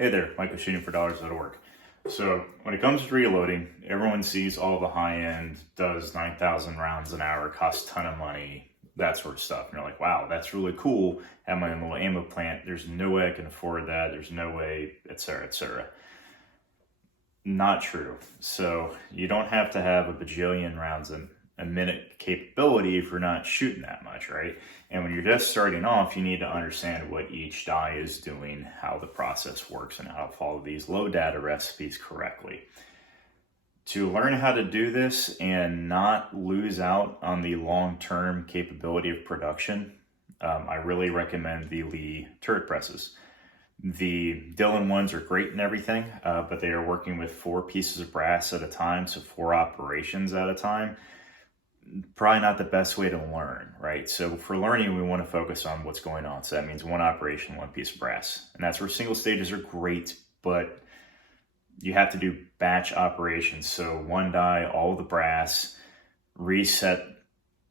Hey there, Michael shooting for dollars.org. So when it comes to reloading, everyone sees all the high end, does 9,000 rounds an hour, costs a ton of money, that sort of stuff. And you're like, wow, that's really cool. Have my own little ammo plant. There's no way I can afford that. There's no way, etc., etc. Not true. So you don't have to have a bajillion rounds a minute capability if you're not shooting that much, right? And when you're just starting off, you need to understand what each die is doing, how the process works, and how to follow these low data recipes correctly. To learn how to do this and not lose out on the long-term capability of production, I really recommend the Lee turret presses. The Dillon ones are great and everything, but they are working with 4 pieces of brass at a time, so 4 operations at a time. Probably not the best way to learn, right? So for learning, we want to focus on what's going on. So that means 1 operation, 1 piece of brass. And that's where single stages are great, but you have to do batch operations. So 1 die, all the brass, reset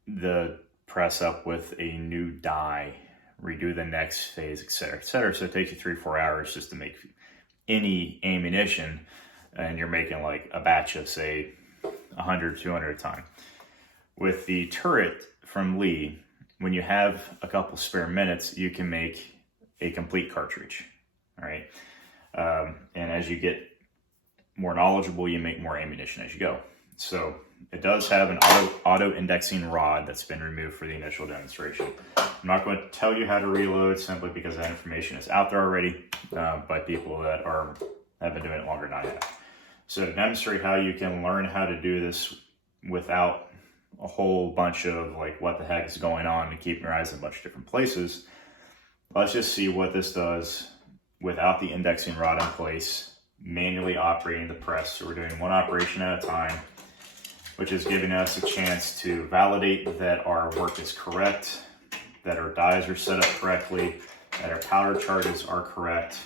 the press up with a new die, redo the next phase, etc., etc. So it takes you 3-4 hours just to make any ammunition, and you're making like a batch of, say, 100, 200 at a time. With the turret from Lee, when you have a couple spare minutes, you can make a complete cartridge, all right? And as you get more knowledgeable, you make more ammunition as you go. So it does have an auto-indexing rod that's been removed for the initial demonstration. I'm not going to tell you how to reload simply because that information is out there already by people that have been doing it longer than I have. So to demonstrate how you can learn how to do this without a whole bunch of like what the heck is going on and keeping your eyes in a bunch of different places, let's just see what this does without the indexing rod in place, manually operating the press. So we're doing 1 operation at a time, which is giving us a chance to validate that our work is correct, that our dies are set up correctly, that our powder charges are correct.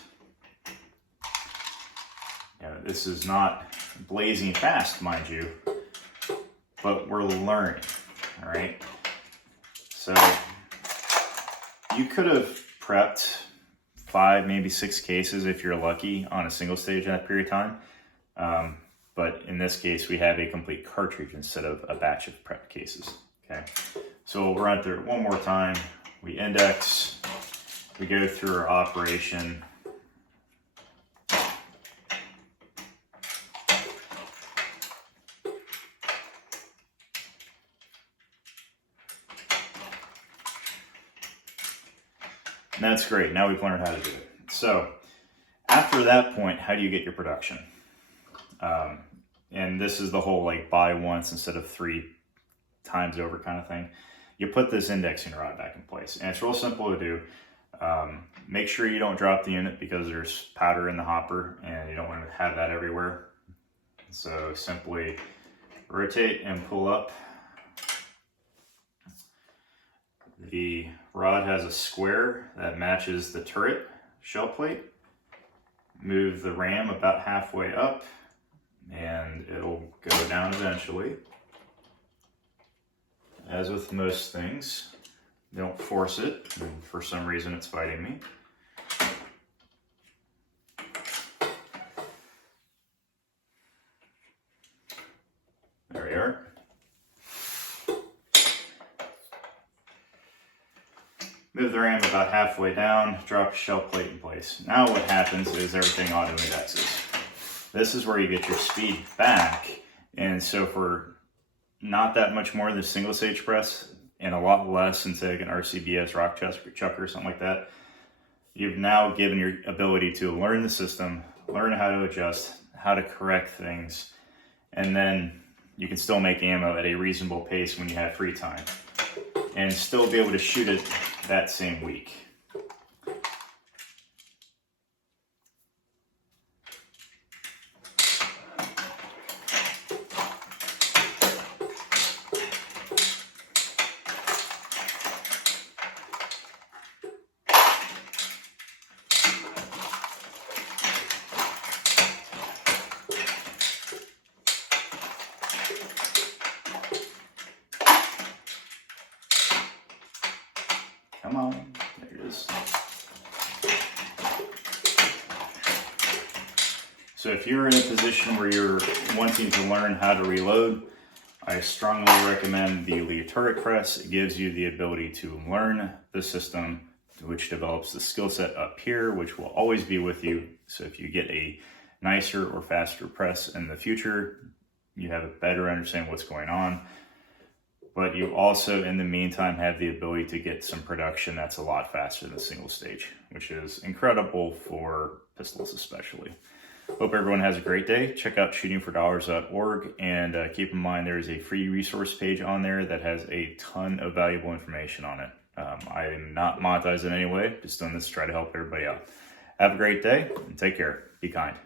This is not blazing fast, mind you, but we're learning, all right? So you could have prepped 5, maybe 6 cases if you're lucky on a single stage in that period of time. But in this case, we have a complete cartridge instead of a batch of prep cases, okay? So we'll run through it one more time. We index, we go through our operation. And that's great. Now we've learned how to do it. So after that point, how do you get your production? And this is the whole like buy once instead of 3 times over kind of thing. You put this indexing rod back in place. And it's real simple to do. Make sure you don't drop the unit because there's powder in the hopper and you don't want to have that everywhere. So simply rotate and pull up. The rod has a square that matches the turret shell plate. Move the ram about halfway up and it'll go down eventually. As with most things, don't force it. And for some reason it's fighting me. There we are. Move the ram about halfway down, drop a shell plate in place. Now what happens is everything auto-indexes. This is where you get your speed back, and so for not that much more than a single stage press, and a lot less than say like an RCBS rock chucker or something like that, you've now given your ability to learn the system, learn how to adjust, how to correct things, and then you can still make ammo at a reasonable pace when you have free time, and still be able to shoot it that same week. Come on, there it is. So if you're in a position where you're wanting to learn how to reload, I strongly recommend the Leotoric press. It gives you the ability to learn the system, which develops the skill set up here, which will always be with you. So if you get a nicer or faster press in the future, you have a better understanding of what's going on. But you also, in the meantime, have the ability to get some production that's a lot faster than single stage, which is incredible for pistols especially. Hope everyone has a great day. Check out shootingfordollars.org, and keep in mind there is a free resource page on there that has a ton of valuable information on it. I am not monetized in any way, just doing this to try to help everybody out. Have a great day and take care. Be kind.